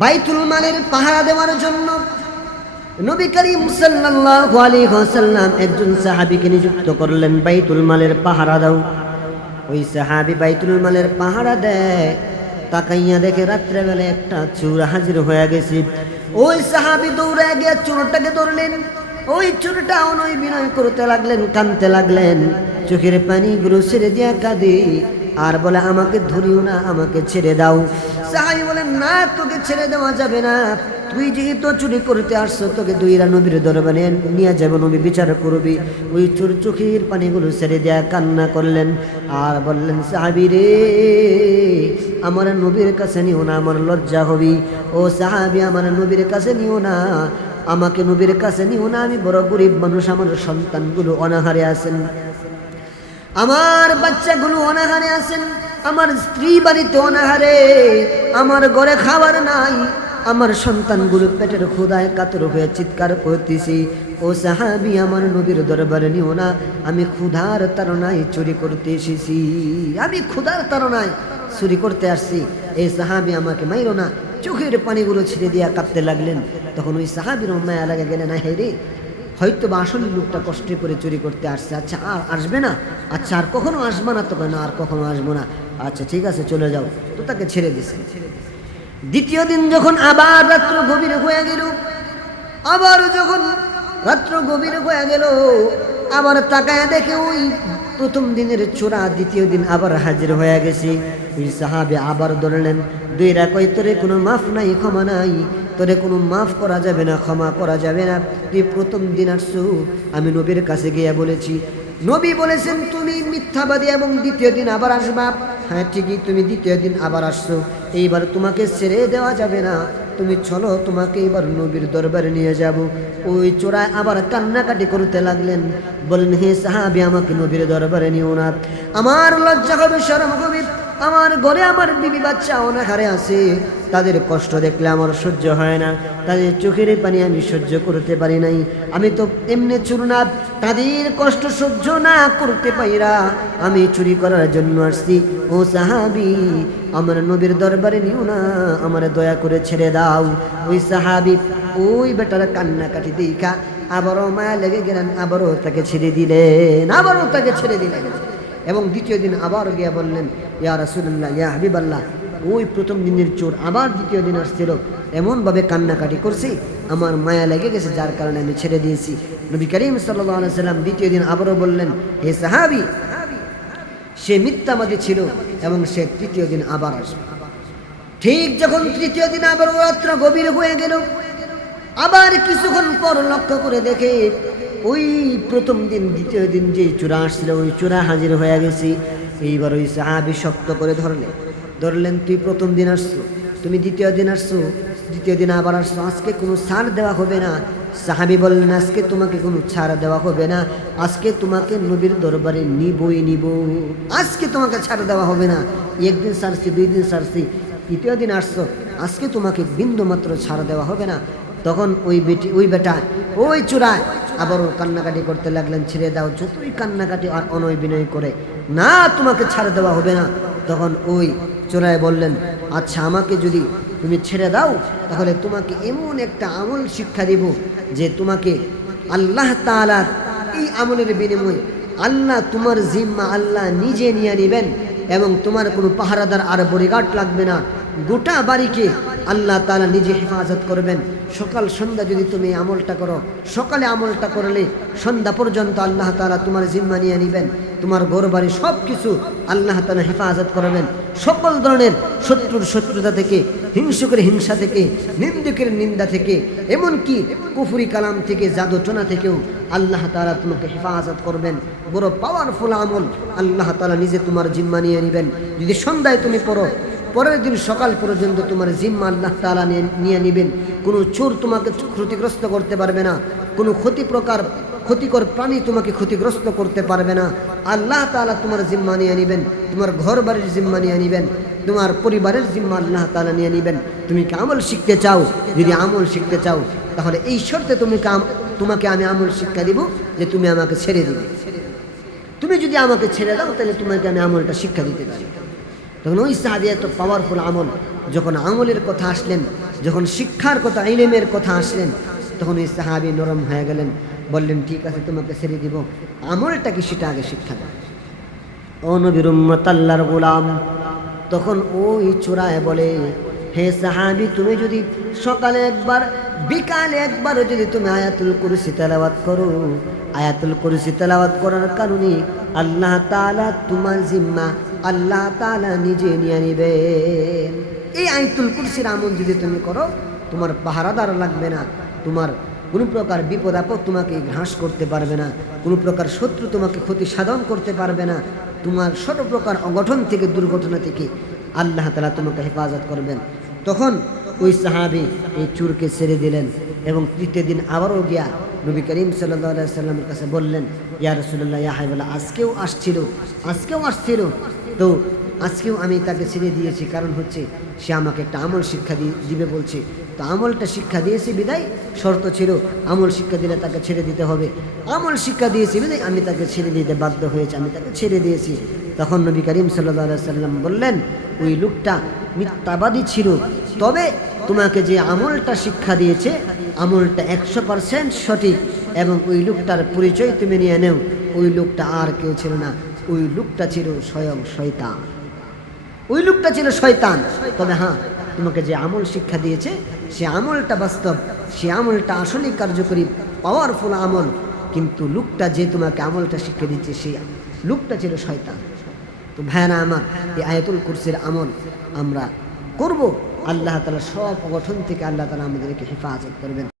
বাইতুল মালের পাহারা দেওয়ার জন্য নবী করিম সাল্লাল্লাহু আলাইহি ওয়াসাল্লাম একজন সাহাবীকে নিযুক্ত করলেন, বাইতুল মালের পাহারা দাও। ওই সাহাবী বাইতুল মালের পাহারা দেয়, তাকাইয়া দেখে রাত্রেবেলা একটা চোর হাজির হয়ে গেছে। ওই সাহাবী দৌড়ে গিয়ে চোরটাকে ধরলেন। ওই চোরটা অনয় বিনয় করতে লাগলেন, কাঁদতে লাগলেন, চোখের পানিগুলো ছেড়ে দিয়া কাঁদে আর বলে, আমাকে ধরিও না, আমাকে ছেড়ে দাও। সাহাবী বলেন, না, তোকে ছেড়ে দেওয়া যাবে না, তুই যেহেতু চুরি করতে আসছো, তোকে দুইরা নবীর দরবারে নিয়ে যাবে, নবী বিচার করবি। ওই চোর চোখের পানিগুলো ছেড়ে দেয়া কান্না করলেন আর বললেন, সাহাবী রে, আমার নবীর কাছে নিও না, আমার লজ্জা হবি। ও সাহাবী, আমার নবীর কাছে নিও না, আমাকে নবীর কাছে নিও না, আমি বড় গরিব মানুষ, আমার সন্তানগুলো অনাহারে আছেন, আমার বাচ্চাগুলো অনাহারে আছেন, আমার স্ত্রী বাড়িতে অনাহারে, আমার ঘরে খাবার নাই, আমার সন্তানগুলো পেটের ক্ষুধায় কাতর হয়ে চিৎকার করতেছি। ও সাহাবী, আমার নবীর দরবারে নিও না, আমি ক্ষুধার তাড়নায় চুরি করতে এসেছি, আমি ক্ষুধার তাড়নায় চুরি করতে আসছি, এই সাহাবী আমাকে মাইরো না। চোখের পানিগুলো ছিঁড়ে দিয়া কাঁদতে লাগলেন। তখন ওই সাহাবীর মায়া লাগে গেলেন, হে রে, হয়তো বা আসলে লোকটা কষ্ট করে চুরি করতে আসছে, আচ্ছা আর আসবে না, আচ্ছা আর কখনো আসবে না, তো না আর কখনো আসবো না, আচ্ছা ঠিক আছে চলে যাও, তো তাকে ছেড়ে দিছে। দ্বিতীয় দিন যখন আবার রাত্র গভীর হয়ে গেল, আবার যখন রাত্র গভীর হয়ে গেল, আবার তাকায় দেখে ওই প্রথম দিনের চোরা দ্বিতীয় দিন আবার হাজির হয়ে গেছে। ওই সাহাবী আবার ধরলেন, দুইরা কই, তোরে কোনো মাফ নাই, ক্ষমা নাই, তোরে কোনো মাফ করা যাবে না, ক্ষমা করা যাবে না, তুই প্রথম দিন আসছো, আমি নবীর কাছে গিয়ে বলেছি, নবী বলেছেন তুমি মিথ্যাবাদী এবং দ্বিতীয় দিন আবার আসবা। হ্যাঁ ঠিকই, তুমি দ্বিতীয় দিন আবার আসছো, এইবার তোমাকে ছেড়ে দেওয়া যাবে না, তুমি চলো, তোমাকে এবার নবীর দরবারে নিয়ে যাব। ওই চোরায় আবার কান্নাকাটি করতে লাগলেন, বলেন, হে সাহাবী, আমাকে নবীর দরবারে নিও না, আমার লজ্জা হবে, শরম হবে, আমার ঘরে আমার বিবি বাচ্চা অনাহারে আছে, তাদের কষ্ট দেখলে আমার সহ্য হয় না, তাদের চোখের পানি আমি সহ্য করতে পারি নাই, আমি তো এমনি চোর না, তাদের কষ্ট সহ্য না করতে পাইরা আমি চুরি করার জন্য আসছি। ও সাহাবী, আমার নবীর দরবারে নিও না, আমার দয়া করে ছেড়ে দাও। ওই সাহাবী ওই বেটার কান্নাকাটি দেখা আবারও মায়া লেগে গেলেন, আবারও তাকে ছেড়ে দিলেন, আবারও তাকে ছেড়ে দিলেন। এবং দ্বিতীয় দিন আবার গিয়া বললেন, ইয়া রাসূলুল্লাহ, ইয়া হাবিবাল্লাহ, ওই প্রথম দিনের চোর আবার দ্বিতীয় দিন আসছিল, এমনভাবে কান্নাকাটি করছি, আমার মায়া লেগে গেছে, যার কারণে আমি ছেড়ে দিয়েছি। নবী করিম সাল্লাল্লাহু আলাইহি সাল্লাম দ্বিতীয় দিন আবারও বললেন, হে সাহাবী, সে মিথ্যাবাদী ছিল এবং সে তৃতীয় দিন আবার আসবে। ঠিক যখন তৃতীয় দিন আবার রাত্র গভীর হয়ে গেল, আবার কিছুক্ষণ পর লক্ষ্য করে দেখে ওই প্রথম দিন দ্বিতীয় দিন যে চোরা আসছিল, ওই চোরা হাজির হয়ে গেছি। এইবার ওই সাহাবী শক্ত করে ধরলেন, তুই প্রথম দিন আসছো, তুমি দ্বিতীয় দিন আসছো, দ্বিতীয় দিন আবার আসছো, আজকে কোনো ছাড় দেওয়া হবে না। সাহাবী বললেন, আজকে তোমাকে কোনো ছাড় দেওয়া হবে না, আজকে তোমাকে নবীর দরবারে নিবই নিব, আজকে তোমাকে ছাড় দেওয়া হবে না। একদিন ছাড়ছি, দুই দিন ছাড়ছি, তৃতীয় দিন আসছো, আজকে তোমাকে বিন্দু মাত্র ছাড় দেওয়া হবে না। তখন ওই বেটা ওই চোরায় আবারও কান্নাকাটি করতে লাগলেন, ছেড়ে দাও। যতই কান্নাকাটি আর অনয় বিনয় করে, না, তোমাকে ছাড় দেওয়া হবে না। তখন ওই চোরায় বললেন, আচ্ছা, আমাকে যদি তুমি ছেড়ে দাও, তাহলে তোমাকে এমন একটা আমল শিক্ষা দিব যে তোমাকে আল্লাহ তাআলা এই আমলের বিনিময়ে আল্লাহ তোমার জিম্মা আল্লাহ নিজে নিয়ে নেবেন, এবং তোমার কোনো পাহারাদার আর বডিগার্ড লাগবে না, গোটা বাড়িকে আল্লাহ তাআলা নিজে হেফাজত করবেন। সকাল সন্ধ্যা যদি তুমি আমলটা করো, সকালে আমলটা করলে সন্ধ্যা পর্যন্ত আল্লাহ তাআলা তোমার জিম্মা নিয়ে নেবেন, তোমার ঘর বাড়ি সব কিছু আল্লাহ তাআলা হেফাজত করবেন, সকল ধরনের শত্রুর শত্রুতা থেকে, হিংসুকের হিংসা থেকে, নিন্দুকের নিন্দা থেকে, এমনকি কুফরি কালাম থেকে, জাদুটোনা থেকেও আল্লাহ তাআলা তোমাকে হেফাজত করবেন। বড় পাওয়ারফুল আমল আল্লাহ তাআলা নিজে তোমার জিম্মা নিয়ে নেবেন। যদি সন্ধ্যায় তুমি পড়ো, পরের দিন সকাল পর্যন্ত তোমার জিম্মা আল্লাহ তাআলা নিয়ে নেবেন। কোনো চোর তোমাকে ক্ষতিগ্রস্ত করতে পারবে না, কোনো ক্ষতিকর প্রাণী তোমাকে ক্ষতিগ্রস্ত করতে পারবে না। আল্লাহ তাআলা তোমার জিম্মা নিয়ে নেবেন, তোমার ঘর বাড়ির জিম্মা নিয়ে নেবেন, তোমার পরিবারের জিম্মা আল্লাহ তাআলা নিয়ে নেবেন। তুমি কি আমল শিখতে চাও? যদি আমল শিখতে চাও, তাহলে এই শর্তে তোমাকে আমি আমল শিক্ষা দিব যে তুমি আমাকে ছেড়ে দিবে। তুমি যদি আমাকে ছেড়ে দাও, তাহলে তোমাকে আমি আমলটা শিক্ষা দিতে পারি। তখন ওই সাহাবী এত পাওয়ারফুল আমল, যখন আমলের কথা আসলেন, যখন শিক্ষার কথা, ইলমের কথা আসলেন, তখন ওই সাহাবী নরম হয়ে গেলেন, বললেন ঠিক আছে তোমাকে ছেড়ে দিব, আমলটা কি সেটা আগে শিক্ষা দাও। ও নবীর উম্মত, আল্লাহর গোলাম তখন ওই চূড়ায় বলে, হে সাহাবী, তুমি যদি সকালে একবার বিকালে একবারও যদি তুমি আয়াতুল কুরসি তেলাওয়াত করো, আয়াতুল কুরসি তেলাওয়াত করার কারণে আল্লাহ তাআলা তোমার জিম্মা আল্লাহ তাআলা নিজে নিয়ে নেবেন। এই আয়াতুল কুরসির আমল যদি তুমি করো, তোমার পাহারাদার লাগবে না, তোমার কোনো প্রকার বিপদ আপদ তোমাকে গ্রাস করতে পারবে না, কোনো প্রকার শত্রু তোমাকে ক্ষতি সাধন করতে পারবে না, তোমার ছোট প্রকার অঘটন থেকে, দুর্ঘটনা থেকে আল্লাহ তাআলা তোমাকে হেফাজত করবেন। তখন ওই সাহাবী এই চুরকে ছেড়ে দিলেন এবং তৃতীয় দিন আবারও গিয়া নবী করিম সাল্লাল্লাহু আলাইহি সাল্লামের কাছে বললেন, ইয়া রাসূলুল্লাহ, ইয়া হাবিবাল্লাহ, আজকেও আসছিল, তো আজকেও আমি তাকে ছেড়ে দিয়েছি, কারণ হচ্ছে সে আমাকে একটা আমল শিক্ষা দিবে বলছে, তো আমলটা শিক্ষা দিয়েছি বিদায়, শর্ত ছিল আমল শিক্ষা দিলে তাকে ছেড়ে দিতে হবে, আমল শিক্ষা দিয়েছি বিদায় আমি তাকে ছেড়ে দিতে বাধ্য হয়েছি, আমি তাকে ছেড়ে দিয়েছি। তখন নবী করিম সাল্লাল্লাহু আলাইহি সাল্লাম বললেন, ওই লোকটা মিথ্যাবাদী ছিল, তবে তোমাকে যে আমলটা শিক্ষা দিয়েছে আমলটা 100% সঠিক, এবং ওই লোকটার পরিচয় তুমি নিয়ে নেও, ওই লোকটা আর কেউ ছিল না, ওই লোকটা ছিল স্বয়ং শয়তান, ওই লোকটা ছিল শয়তান। তবে হ্যাঁ, তোমাকে যে আমল শিক্ষা দিয়েছে সে আমলটা বাস্তব, সে আমলটা আসলেই কার্যকরী, পাওয়ারফুল আমল, কিন্তু লোকটা যে তোমাকে আমলটা শিক্ষা দিচ্ছে সেই লোকটা ছিল শয়তান। তো ভাইরা আমার, এই আয়াতুল কুরসির আমল আমরা করব, আল্লাহ তাআলা সব অঘটন থেকে আল্লাহ তাআলা আমাদেরকে হেফাজত করবেন।